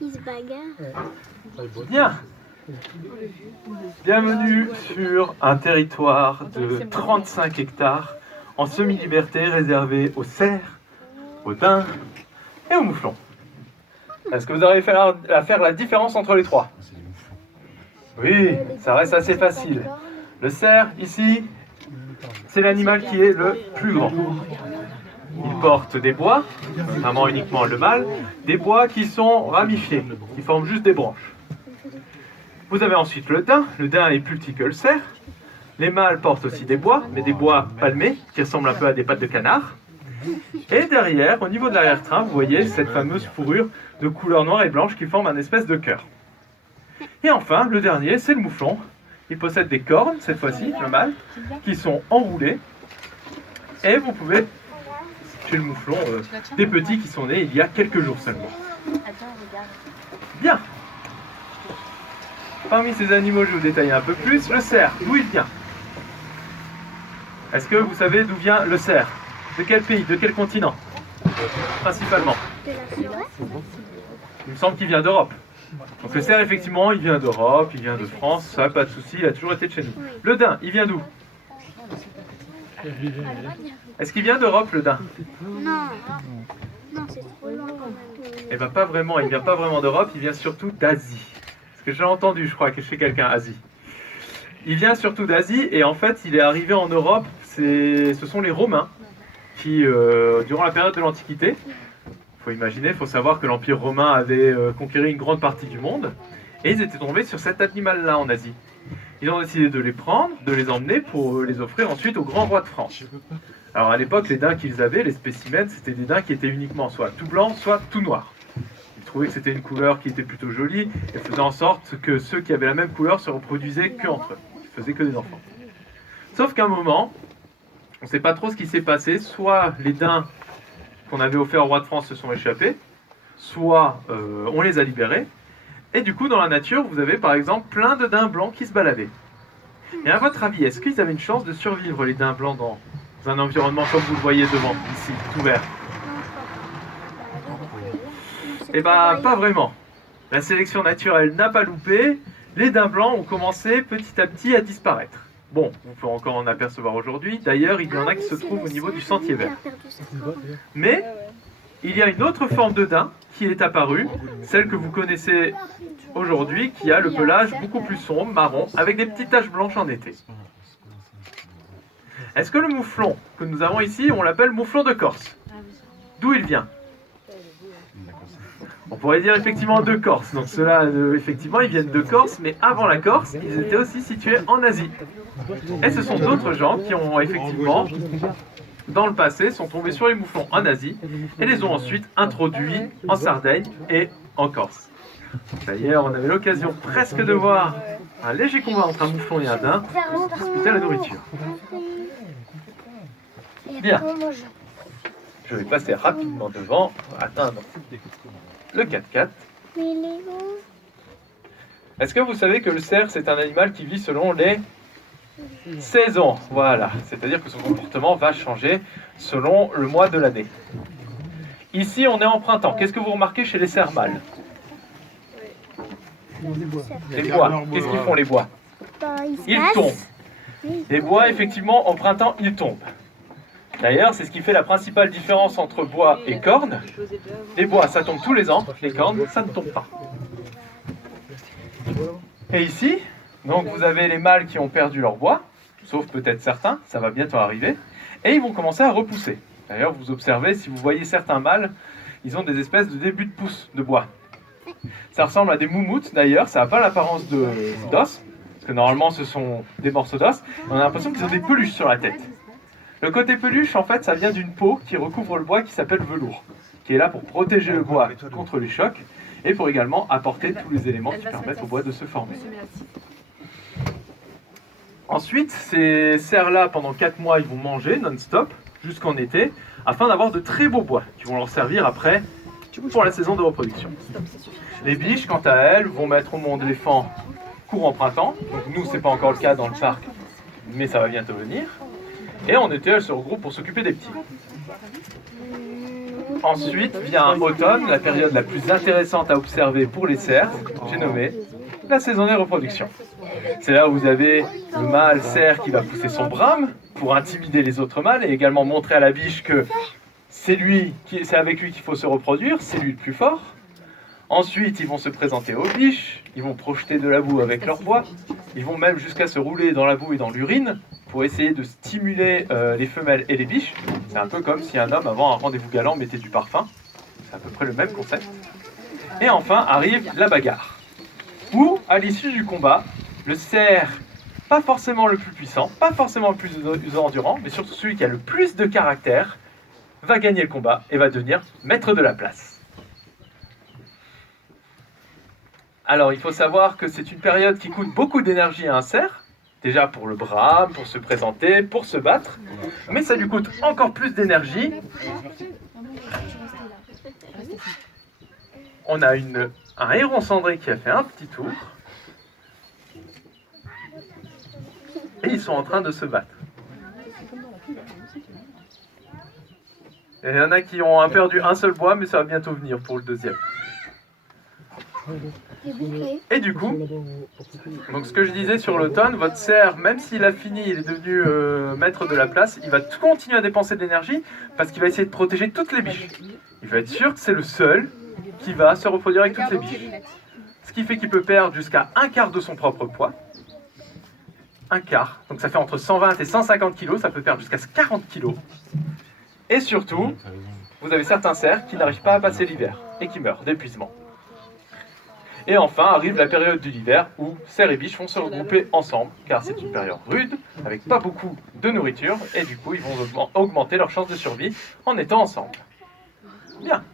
Ils se bagarrent. Bien. Bienvenue sur un territoire de 35 hectares en semi-liberté réservé aux cerfs, aux daims et aux mouflons. Est-ce que vous arrivez à faire la différence entre les trois? Oui, ça reste assez facile. Le cerf, ici, c'est l'animal qui est le plus grand. Il porte des bois, notamment uniquement le mâle, des bois qui sont ramifiés, qui forment juste des branches. Vous avez ensuite le daim. Le daim est plus petit que le cerf. Les mâles portent aussi des bois, mais des bois palmés, qui ressemblent un peu à des pattes de canard. Et derrière, au niveau de l'arrière-train, vous voyez cette fameuse fourrure de couleur noire et blanche qui forme un espèce de cœur. Et enfin, le dernier, c'est le mouflon. Il possède des cornes, cette fois-ci, le mâle, qui sont enroulées. Et vous pouvez, chez le mouflon, des petits qui sont nés il y a quelques jours seulement. Bien. Parmi ces animaux, je vais vous détailler un peu plus. Le cerf, d'où il vient? Est-ce que vous savez d'où vient le cerf? De quel pays? De quel continent? Principalement. De la forêt. Il me semble qu'il vient d'Europe. Donc le cerf, effectivement, il vient d'Europe, il vient de France, ça, pas de souci, il a toujours été de chez nous. Le daim, il vient d'où? Est-ce qu'il vient d'Europe, le daim? Non. Non, c'est trop loin quand même. Eh bien, pas vraiment, il vient pas vraiment d'Europe, il vient surtout d'Asie. Parce que j'ai entendu, je crois, que chez quelqu'un, Asie. Il vient surtout d'Asie, et en fait, il est arrivé en Europe, ce sont les Romains, qui, durant la période de l'Antiquité, il faut imaginer, il faut savoir que l'Empire romain avait conquéri une grande partie du monde, et ils étaient tombés sur cet animal-là en Asie. Ils ont décidé de les prendre, de les emmener pour les offrir ensuite au grand roi de France. Alors à l'époque, les daims qu'ils avaient, les spécimens, c'était des daims qui étaient uniquement soit tout blanc, soit tout noir. Ils trouvaient que c'était une couleur qui était plutôt jolie, et faisaient en sorte que ceux qui avaient la même couleur se reproduisaient qu'entre eux. Ils faisaient que des enfants. Sauf qu'à un moment, on ne sait pas trop ce qui s'est passé, soit les daims qu'on avait offert au roi de France se sont échappés, soit on les a libérés, et du coup dans la nature vous avez par exemple plein de daims blancs qui se baladaient. Et à votre avis, est-ce qu'ils avaient une chance de survivre les daims blancs dans un environnement comme vous le voyez devant, ici, tout vert? Eh bien pas vraiment. La sélection naturelle n'a pas loupé, les daims blancs ont commencé petit à petit à disparaître. Bon, on peut encore en apercevoir aujourd'hui. D'ailleurs, il y en a qui se trouvent au niveau du sentier vert. Mais il y a une autre forme de daim qui est apparue, celle que vous connaissez aujourd'hui, qui a le pelage beaucoup plus sombre, marron, avec des petites taches blanches en été. Est-ce que le mouflon que nous avons ici, on l'appelle mouflon de Corse? D'où il vient? On pourrait dire effectivement de Corse. Donc ceux-là, effectivement, ils viennent de Corse, mais avant la Corse, ils étaient aussi situés en Asie. Et ce sont d'autres gens qui ont effectivement, dans le passé, sont tombés sur les mouflons en Asie et les ont ensuite introduits en Sardaigne et en Corse. D'ailleurs, on avait l'occasion presque de voir un léger combat entre un mouflon et un daim pour se disputer la nourriture. Bien. Je vais passer rapidement devant pour atteindre le 4x4. Est-ce que vous savez que le cerf, c'est un animal qui vit selon les saisons? Voilà, c'est-à-dire que son comportement va changer selon le mois de l'année. Ici, on est en printemps. Qu'est-ce que vous remarquez chez les cerfs mâles? Les bois. Qu'est-ce qu'ils font, les bois? Ils tombent. Les bois, effectivement, en printemps, ils tombent. D'ailleurs, c'est ce qui fait la principale différence entre bois et cornes. Les bois, ça tombe tous les ans. Les cornes, ça ne tombe pas. Et ici, donc vous avez les mâles qui ont perdu leur bois, sauf peut-être certains, ça va bientôt arriver, et ils vont commencer à repousser. D'ailleurs, vous observez, si vous voyez certains mâles, ils ont des espèces de débuts de pousse de bois. Ça ressemble à des moumoutes d'ailleurs, ça n'a pas l'apparence d'os, parce que normalement ce sont des morceaux d'os, on a l'impression qu'ils ont des peluches sur la tête. Le côté peluche, en fait, ça vient d'une peau qui recouvre le bois qui s'appelle velours, qui est là pour protéger le bois contre les chocs et pour également apporter tous les éléments qui permettent au bois de se former. Ensuite, ces cerfs-là, pendant 4 mois, ils vont manger non-stop jusqu'en été afin d'avoir de très beaux bois qui vont leur servir après pour la saison de reproduction. Les biches, quant à elles, vont mettre au monde les faons courant printemps. Donc nous, c'est pas encore le cas dans le parc, mais ça va bientôt venir. Et en été, elles se regroupent pour s'occuper des petits. Ensuite vient automne, la période la plus intéressante à observer pour les cerfs, j'ai nommé la saison des reproductions. C'est là où vous avez le mâle cerf qui va pousser son brame pour intimider les autres mâles et également montrer à la biche que c'est avec lui qu'il faut se reproduire, c'est lui le plus fort. Ensuite, ils vont se présenter aux biches, ils vont projeter de la boue avec leur voix, ils vont même jusqu'à se rouler dans la boue et dans l'urine pour essayer de stimuler les femelles et les biches. C'est un peu comme si un homme, avant un rendez-vous galant, mettait du parfum. C'est à peu près le même concept. Et enfin arrive la bagarre, où, à l'issue du combat, le cerf, pas forcément le plus puissant, pas forcément le plus endurant, mais surtout celui qui a le plus de caractère, va gagner le combat et va devenir maître de la place. Alors, il faut savoir que c'est une période qui coûte beaucoup d'énergie à un cerf, déjà pour le brame, pour se présenter, pour se battre, mais ça lui coûte encore plus d'énergie. On a un héron cendré qui a fait un petit tour, et ils sont en train de se battre. Et il y en a qui ont perdu un seul bois, mais ça va bientôt venir pour le deuxième. Et du coup, donc ce que je disais sur l'automne, votre cerf, même s'il a fini, il est devenu maître de la place, il va continuer à dépenser de l'énergie parce qu'il va essayer de protéger toutes les biches. Il va être sûr que c'est le seul qui va se reproduire avec toutes les biches. Ce qui fait qu'il peut perdre jusqu'à un quart de son propre poids. Un quart, donc ça fait entre 120 et 150 kg, ça peut perdre jusqu'à 40 kg. Et surtout, vous avez certains cerfs qui n'arrivent pas à passer l'hiver et qui meurent d'épuisement. Et enfin arrive la période de l'hiver où cerfs et biches vont se regrouper ensemble, car c'est une période rude, avec pas beaucoup de nourriture, et du coup ils vont augmenter leur chance de survie en étant ensemble. Bien.